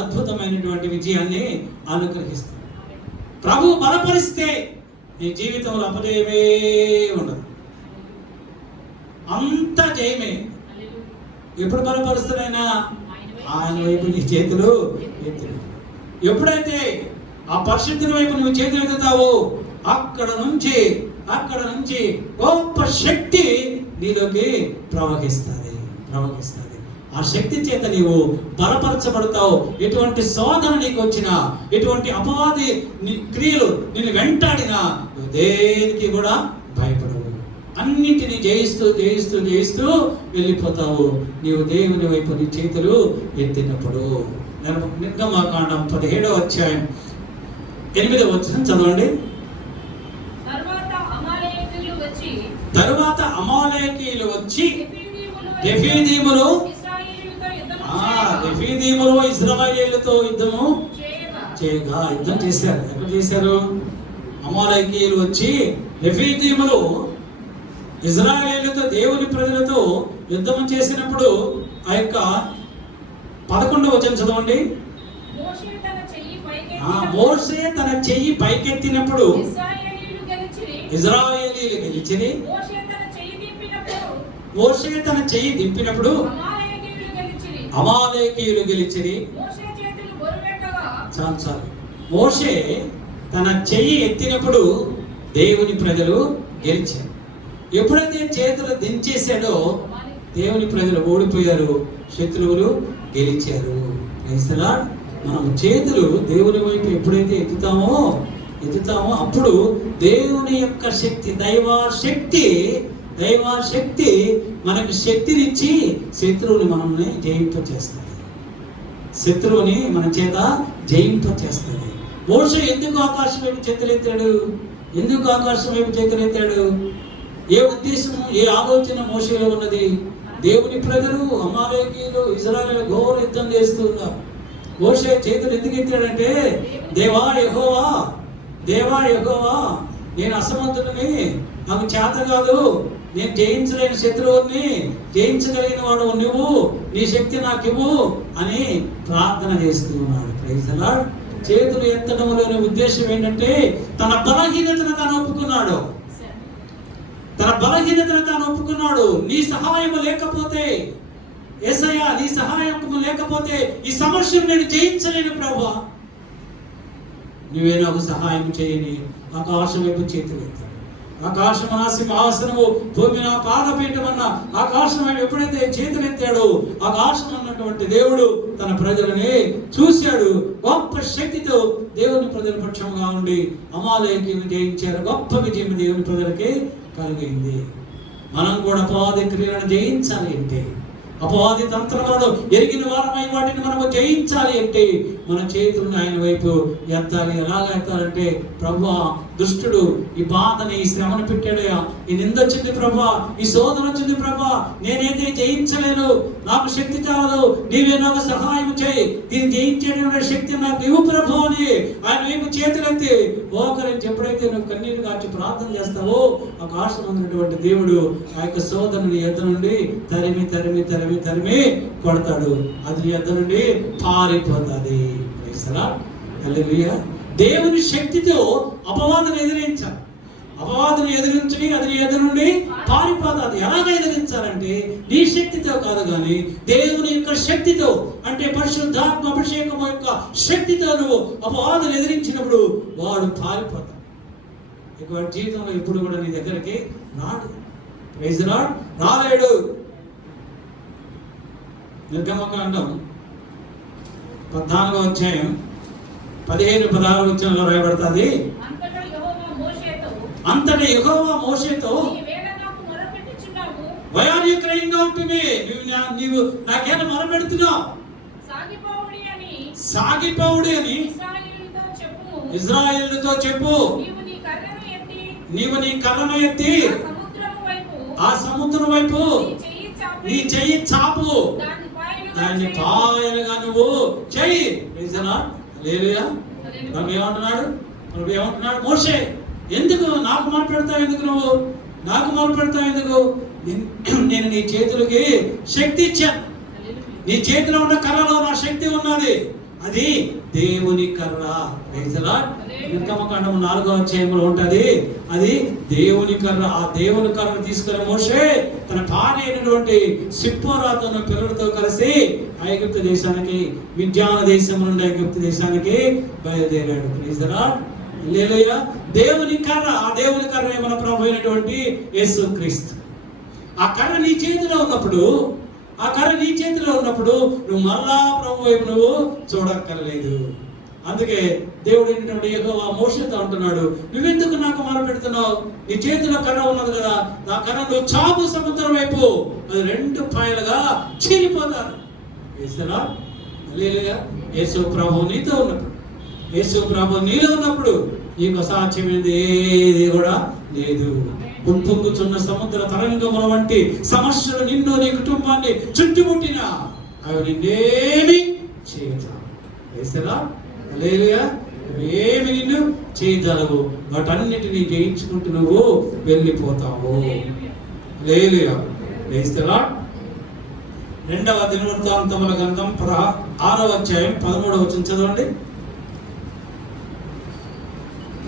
అద్భుతమైనటువంటి విజయాన్ని అనుగ్రహిస్తాడు. ప్రభు బలపరిస్తే నీ జీవితంలో అపజయమే ఉండదు, అంత జయమే. ఎప్పుడు బలపరుస్తాడైనా ఆయన వైపు నీ చేతులు ఎత్తులు. ఎప్పుడైతే ఆ పరిశుద్ధుని వైపు నువ్వు చేతులు ఎత్తుతావో అక్కడ నుంచి గొప్ప శక్తి నీలోకి ప్రవహిస్తుంది. ఆ శక్తి చేత నీవు బలపరచబడతావు. ఎటువంటి శోధన నీకు వచ్చినా, ఎటువంటి అపవాది క్రియలు నిన్ను వెంటాడినా నువ్వు దేనికి కూడా భయపడవు. అన్నింటినీ జయిస్తూ వెళ్ళిపోతావు నీవు దేవుని వైపు నీ చేతులు ఎత్తినప్పుడు. నిర్గమకాండం 17వ అధ్యాయం 8వ వచనం చదవండి. తరువాత అమాలేకీయులు వచ్చి రెఫీదీములు ఇశ్రాయేలుతో యుద్ధం చేశారు. ఎక్కడ చేశారు? అమాలేకీయులు వచ్చి రెఫీదీములు ఇశ్రాయేలుతో దేవుని ప్రజలతో యుద్ధం చేసినప్పుడు ఆ యొక్క 11వ వచనం చదవండి. మోషే తన చెయ్యి పైకెత్తినప్పుడు ఇశ్రాయేలీయులు గెలిచిరి. మోషే తన చెయ్యి దింపినప్పుడు అమాలేకీయులు గెలిచిరి. చాలు. మోషే తన చెయ్యి ఎత్తినప్పుడు దేవుని ప్రజలు గెలిచారు. ఎప్పుడైతే చేతులు దించేశాడో దేవుని ప్రజలు ఓడిపోయారు, శత్రువులు గెలిచారు. మనం చేతులు దేవుని వైపు ఎప్పుడైతే ఎత్తుతామో అప్పుడు దేవుని యొక్క శక్తి, దైవ శక్తి మనకు శక్తినిచ్చి శత్రువుని మనల్ని జయింపచేస్తుంది. శత్రువుని మన చేత జయింపచేస్తుంది. మోషే ఎందుకు ఆకాశం వైపు చేతులెత్తాడు? ఏ ఉద్దేశము, ఏ ఆలోచన మోషేలో ఉన్నది? దేవుని ప్రజలు అమాలేకీయులు ఇశ్రాయేలు ఘోర యుద్ధం చేస్తున్నారు. మోషే చేతులు ఎందుకు ఎత్తాడంటే దేవా యెహోవా నేను అసమర్థుడిని, నాకు చేత కాదు, నేను జయించలేని శత్రువుని జయించగలిగిన వాడు నువ్వు, నీ శక్తి నాకు ఇవ్వు అని ప్రార్థన చేస్తూ ఉన్నాడు. Praise the Lord. చేతులు ఎత్తడంలోని ఉద్దేశం ఏంటంటే తన బలహీనతను తాను ఒప్పుకున్నాడు. నీ సహాయం లేకపోతే యేసయ్యా, నీ సహాయం లేకపోతే ఈ సమస్యను నేను జయించలేను ప్రభువా, నువ్వే నాకు సహాయం చేయని ఆకాశం వైపు చేతులు ఎత్తాడు. ఆకాశం నా సింహాసనము, భూమి నా పాదపీఠమన్న ఆకాశం వైపు ఎప్పుడైతే చేతులు ఎత్తాడో ఆకాశం అన్నటువంటి దేవుడు తన ప్రజలని చూశాడు. గొప్ప శక్తితో దేవుని ప్రజల పక్షంగా ఉండి అమాలేకీయులను జయించారు. గొప్ప విజయం దేవుని ప్రజలకి కలిగింది. మనం కూడా అపవాది క్రియలను జయించాలి అంటే, అపవాది తంత్రములను ఎరిగిన వారమై వాటిని మనము జయించాలి అంటే మన చేతులను ఆయన వైపు ఎత్తాలి. ఎలాగా ఎత్తాలంటే, ప్రభువా దుష్టుడు ఈ బాధని, ఈ శ్రమను పెట్టాడయా, ఈ నిందొచ్చింది ప్రభువా, ఈ శోధన వచ్చింది ప్రభువా, నేనైతే జయించలేను, నాకు శక్తి చాలదు, నీవే నాకు సహాయం చేయి, దీన్ని జయించే శక్తి నాకు ఇవ్వు ప్రభు అని ఆయన వైపు చేతులెత్తి మోకరించి ఎప్పుడైతే నువ్వు కన్నీరు కాచి ప్రార్థన చేస్తావో ఆకాశం ఉన్నటువంటి దేవుడు ఆ యొక్క శోధనని ఎద్ద నుండి తరిమి తరిమి తరిమి తరిమి కొడతాడు. అది నీ ఎద్ద నుండి పారిపోతుంది. హల్లెలూయా. దేవుని శక్తితో అపవాదం ఎదిరించాలి. అపవాదిని ఎదిరించుని అది ఎదురు నుండి పారిపోదు. అది ఎలాగ ఎదిరించాలంటే నీ శక్తితో కాదు కానీ దేవుని యొక్క శక్తితో, అంటే పరిశుద్ధాత్మ అభిషేకం యొక్క శక్తితో నువ్వు అపవాదిని ఎదిరించినప్పుడు వాడు పారిపోతాడు. ఇక వాడి జీవితంలో ఇప్పుడు కూడా నీ దగ్గరికి రాడు. Praise the Lord. రాలేడు. నిర్గమకాండం 14వ అధ్యాయం 15-16 వచనంలో రాయబడుతుంది. అంతటా యెహోవా మోషేతో Why are you crying out to me? నీవు నాకేనా మొరపెడుతున్నావు? సాగిపోవుడి అని ఇశ్రాయేలుతో చెప్పు. నీవు నీ కర్రను ఎత్తి ఆ సముద్రం వైపు నీ చెయ్యి చాపు, దాన్ని పాయలుగా నువ్వు చెయ్యి. హల్లెలూయా. ప్రభు ఏమంటున్నాడు? మోషే, ఎందుకు నాకు మొరపెడతావు? ఎందుకు నువ్వు నాకు మొరపెడతావు? ఎందుకు? నేను నీ చేతులకి శక్తి ఇచ్చాను. నీ చేతిలో ఉన్న కర్రలో నా శక్తి ఉన్నది. అది దేవుని కర్ర. నిర్గమకాండం 4వ అధ్యాయంలో ఉంటది. అది దేవుని కర్ర. ఆ దేవుని కర్రను తీసుకుని మోషే తన భార్య అయినటువంటి సిప్పోరాతో పిల్లలతో కలిసి ఐగుప్తు దేశానికి, మిద్యాను దేశం నుండి ఐగుప్తు దేశానికి బయలుదేరాడు. హల్లెలూయా. దేవుని కర్ర. ఆ దేవుని కర్ర మన ప్రభు అయినటువంటి యేసుక్రీస్తు. ఆ కర్ర నీ చేతిలో ఉన్నప్పుడు నువ్వు మళ్ళా ప్రభు వైపు నువ్వు చూడక్కర్లేదు. అందుకే దేవుడు ఏంటంటే యెహోవా మోషేతో అంటున్నాడు, నువ్వెందుకు నాకు మొరపెడుతున్నావు? నీ చేతిలో కర్ర ఉన్నది కదా, నా కర్ర నువ్వు చాపు సముద్రం వైపు, అది 2 పాయలుగా చీలిపోతారు. హల్లెలూయా. యేసు ప్రభు నీతో ఉన్నప్పుడు, యేసు ప్రభు నీలో ఉన్నప్పుడు నీకు అసాధ్యమైనది ఏది కూడా లేదు. ఉప్పొంగుచున్న సముద్ర తరంగముల వంటి సమస్యలు నిన్ను, నీ కుటుంబాన్ని చుట్టుముట్టినా అవి నిన్నేమి చేయజాలవు. హల్లెలూయా. ఏమి నిన్ను చేయజాలవు. వాటన్నిటినీ జయించుకుంటూ నువ్వు వెళ్ళిపోతావు. హల్లెలూయా. 2వ దినవృత్తాంతముల గ్రంథం 6వ అధ్యాయం 13వ వచనం చదవండి.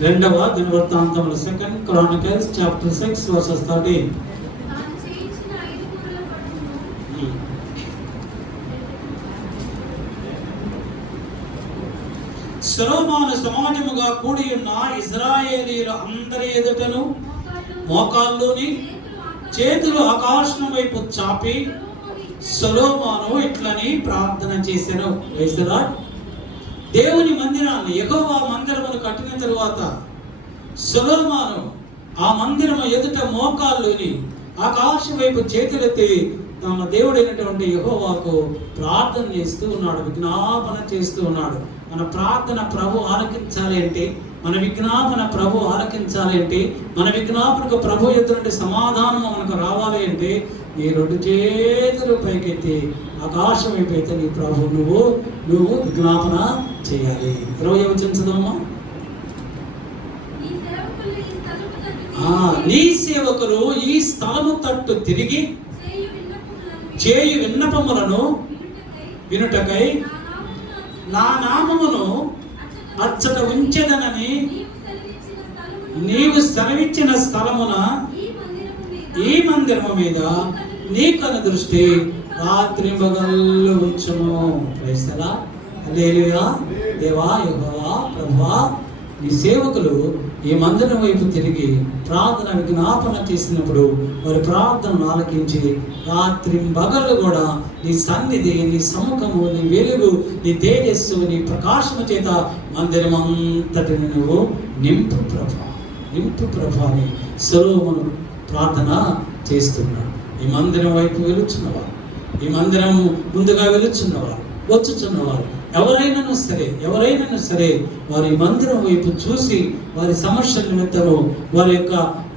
2వ దినవృత్తాంతములు 2 Chronicles chapter 6 verses 13. సొలొమోను సమాజముగా కూడి ఉన్న ఇశ్రాయేలీయుల అందరి ఎదుటను మోకాల్లోని చేతులు ఆకాశం వైపు చాపి సొలొమోను ఇట్లని ప్రార్థన చేసెను. దేవుని మందిరాన్ని, యెహోవా మందిరమును కట్టిన తరువాత సొలొమోను ఆ మందిరము ఎదుట మోకాల్లోని ఆకాశం వైపు చేతులెత్తి తమ దేవుడైనటువంటి యెహోవాకు ప్రార్థన చేస్తూ ఉన్నాడు, విజ్ఞాపన చేస్తూ ఉన్నాడు. మన ప్రార్థన ప్రభు ఆలకించాలి అంటే, మన విజ్ఞాపన ప్రభు ఆలకించాలి అంటే, మన విజ్ఞాపనకు ప్రభు ఎదురంటే సమాధానం మనకు రావాలి అంటే, నీ 2 చేతులు పైకెత్తి ఆకాశం వైపు అయితే నీ ప్రభు నువ్వు విజ్ఞాపన చేయాలి. 20వ వచనం చదవమ్మా. నీ సేవకులు ఈ స్థలము తట్టు తిరిగి చేయు విన్నపములను వినుటకై నా నామమును అచ్చట ఉంచెదనని నీవు సెలవిచ్చిన స్థలమున ఈ మందిరము మీద నీ కను దృష్టి రాత్రింబగళ్ళు ఉంచును. క్రైస్తలా. హల్లెలూయా. దేవా, యెహోవా ప్రభువా, నీ సేవకులు ఈ మందిరం వైపు తిరిగి ప్రార్థన విజ్ఞాపన చేసినప్పుడు వారి ప్రార్థనను ఆలకించి రాత్రింబగళ్ళు కూడా నీ సన్నిధి, నీ సముఖము, నీ వెలుగు, నీ తేజస్సు, నీ ప్రకాశము చేత మందిరం అంతటిని నువ్వు నింపు ప్రభా అని సొలొమోను ప్రార్థన చేస్తున్నాడు. ఈ మందిరం వైపు వెలుచున్నవారు, ఈ మందిరం ముందుగా వెలుచున్నవారు, వచ్చుచున్నవారు ఎవరైనా సరే వారి మందిరం వైపు చూసి వారి సమస్యల నిమిత్తము, వారి యొక్క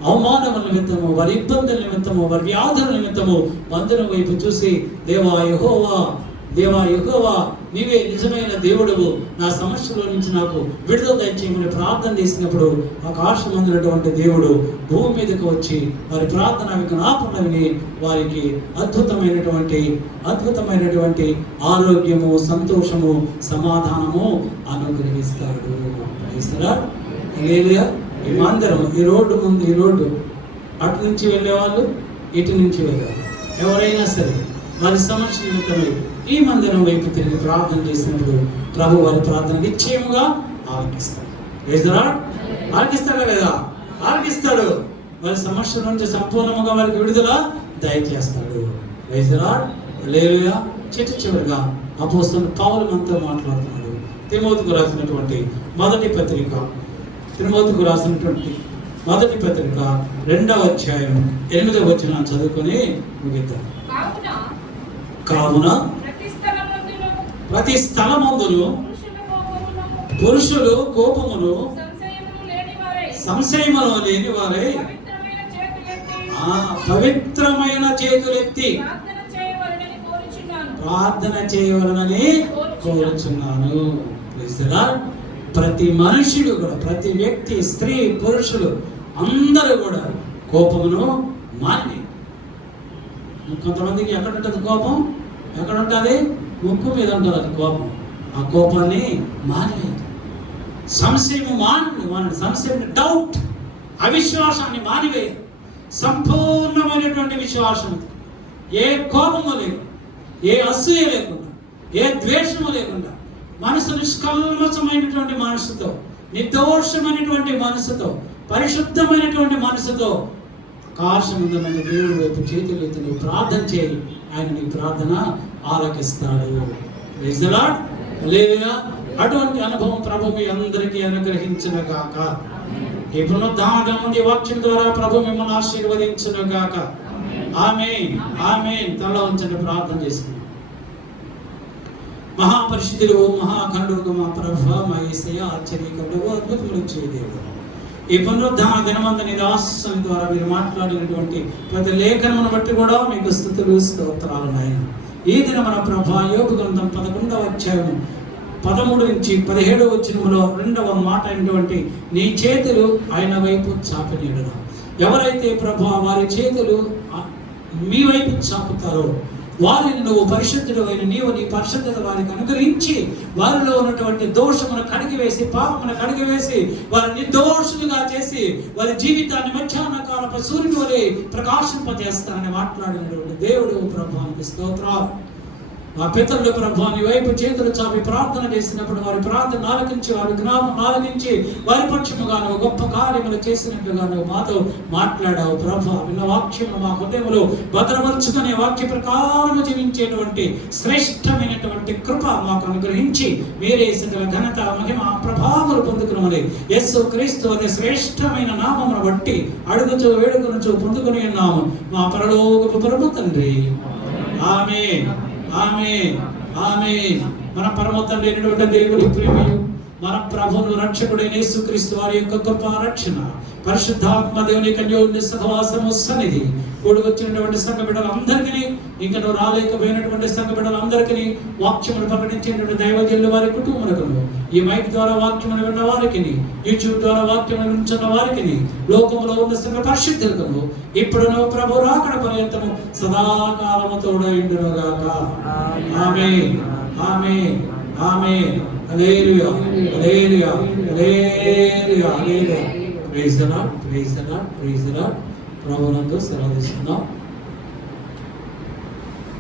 అవమానముల నిమిత్తము, వారి ఇబ్బందుల నిమిత్తము, వారి వ్యాధుల నిమిత్తము మందిరం వైపు చూసి దేవా యెహోవా నీవే నిజమైన దేవుడువు, నా సమస్యల నుంచి నాకు విడుదల దయచేయమని ప్రార్థన చేసినప్పుడు ఆకాశం అందునటువంటి దేవుడు భూమి మీదకు వచ్చి వారి ప్రార్థన విజ్ఞాపన విని వారికి అద్భుతమైనటువంటి ఆరోగ్యము, సంతోషము, సమాధానము అనుగ్రహిస్తాడు. హల్లెలూయా. ఈ మందిరం, ఈ రోడ్డు ముందు, ఈ రోడ్డు అటు నుంచి వెళ్ళేవాళ్ళు, ఇటు నుంచి వెళ్ళేవాళ్ళు ఎవరైనా సరే వారి సమస్య నిమిత్తమై ఈ మందిరం వైపు తిరిగి ప్రార్థన చేసినప్పుడు ప్రభు వారి ప్రార్థన నిశ్చయముగా ఆలకిస్తాడు. ఆలకిస్తాడా లేదా? ఆలకిస్తాడు. వారి సమస్య నుంచి సంపూర్ణంగా వారికి విడుదల దయచేస్తాడు. హల్లెలూయా. చివరిగా అపోస్తలుడు పౌలు మనతో మాట్లాడుతున్నాడు. తిమోతికి రాసినటువంటి మొదటి పత్రిక 2వ అధ్యాయం 8వ వచనం చదువుకొని ముగిద్దాం. కావున ప్రతి స్థలమందును పురుషులు కోపమును సంశయమును లేని వారై పవిత్రమైన చేతులెత్తి ప్రార్థన చేయవలనని కోరుచున్నాను. ప్రతి మనుషుడు కూడా, ప్రతి వ్యక్తి, స్త్రీ, పురుషులు అందరూ కూడా కోపమును మాని. కొంతమందికి ఎక్కడ ఉంటుంది కోపం? ఎక్కడ ఉంటుంది? ముక్కు మీద ఉంటుంది అది కోపం. ఆ కోపాన్ని మానివేయండి. సంశయం మానండి. సంశయం, డౌట్, అవిశ్వాసాన్ని మానివేయండి. సంపూర్ణమైనటువంటి విశ్వాసం, ఏ కోపము లేకుండా, ఏ అసూయ లేకుండా, ఏ ద్వేషము లేకుండా, మనసు నిష్కల్మషమైనటువంటి మనసుతో, నిర్దోషమైనటువంటి మనసుతో, పరిశుద్ధమైనటువంటి మనసుతో ఆకాశముందున్న దేవుడి వైపు చేతులు ఎత్తి నువ్వు ప్రార్థన చేయి. ఆయన నీ ప్రార్థన ఆలకిస్తాడు. Praise the lord. హల్లెలూయా. అటువంటి అనుభవం ప్రభు మీ అందరికీ అనుగ్రహించును గాక. ఈ పునరుద్ధానం నుండి వాక్యం ద్వారా ప్రభు మిమ్మల్ని ఆశీర్వదించును గాక. ఆమేన్, ఆమేన్. తల ఉంచండి, ప్రార్థన చేసుకుందాం. మహాపరిశుద్ధుడు, మహాఖండుడు, మా ప్రభువా, మా యేసయ్య, ఆశ్చర్యకరుడు, అద్భుతములు చేయ దేవుడు. ఈ పునరుద్ధాన దినమందు దాసుని ద్వారా మీరు మాట్లాడినటువంటి ప్రతి లేఖనమును బట్టి కూడా మీకు స్తుతులు, స్తోత్రాలు నాయన. ఈ దిన మన ప్రభా యోబు గ్రంథం 11వ అధ్యాయం 13 నుంచి 17వ వచనములో 2వ మాట అయినటువంటి నీ చేతులు ఆయన వైపు చాపినీడన. ఎవరైతే ప్రభా వారి చేతులు మీ వైపు చాపుతారో వారిని నువ్వు పరిశుద్ధుడు అయిన నీవు నీ పరిశుద్ధత వారికి అనుగ్రహించి వారిలో ఉన్నటువంటి దోషమును కడిగివేసి, పాపమును కడిగివేసి, వారిని నిర్దోషులుగా చేసి వారి జీవితాన్ని మధ్యాహ్న కాలపు సూర్యుని వలె ప్రకాశింపజేస్తానని మాట్లాడినటువంటి దేవుడు ప్రభువానికి స్తోత్రాలు. మా పితరులు ప్రభువాని వైపు చేతులు చాపి ప్రార్థన చేసినప్పుడు వారి ప్రార్థన ఆలకించి, వారి జ్ఞాపం ఆలకించి, వారి పక్షముగా నువ్వు గొప్ప కార్యములు చేసినట్లుగా నువ్వు మాతో మాట్లాడావు. ప్రభు విన్న వాక్యము మా హృదయంలో భద్రపరుచుకునే వాక్య ప్రకారము జీవించేటువంటి శ్రేష్టమైనటువంటి కృప మాకు అనుగ్రహించి మీరే సకల ఘనత, మహిమ, ప్రభావాలు పొందుకున్నామని యేసు క్రీస్తు అనే శ్రేష్టమైన నామమును బట్టి అడుగుచూ వేడుకొనుచూ పొందుకుని ఉన్నాము మా పరలోకపు ప్రభు తండ్రి. ఆమేన్, ఆమేన్, ఆమేన్. మన పరమ తండ్రి అయినటువంటి దేవుని ప్రేమయు, మన ప్రభువును రక్షకుడైన యేసుక్రీస్తు వారి యొక్క గొప్ప రక్షణ, పరిశుద్ధాత్మ దేవుని యొక్క అన్యోన్య సహవాసము సన్నిధి కూడి వచ్చినటువంటి సంఘ బిడ్డలందరికీ, ఇంకా నువ్వు రాలేకపోయినటువంటి సంఘ బిడ్డలందరికీ, వాక్యమును ప్రకటించేటువంటి దైవజనుల వారి కుటుంబములకు, ఈ మైక్ ద్వారా వాక్యమును విన్న వారికి, యూట్యూబ్ ద్వారా వాక్యమును వింటున్న వారికి, లోకములో ఉన్న సంఘ పరిశుద్ధులకు ఇప్పుడు నువ్వు ప్రభు రాకడ పర్యంతము సదాకాలము తోడైండును గాక. ఆమేన్, ఆమేన్, ఆమేన్. హల్లెలూయా, హల్లెలూయా, హల్లెలూయా, హల్లెలూయా. Praise the lord, praise the lord, praise the lord. ప్రభువునందు సెలవు తీసుకుందాం.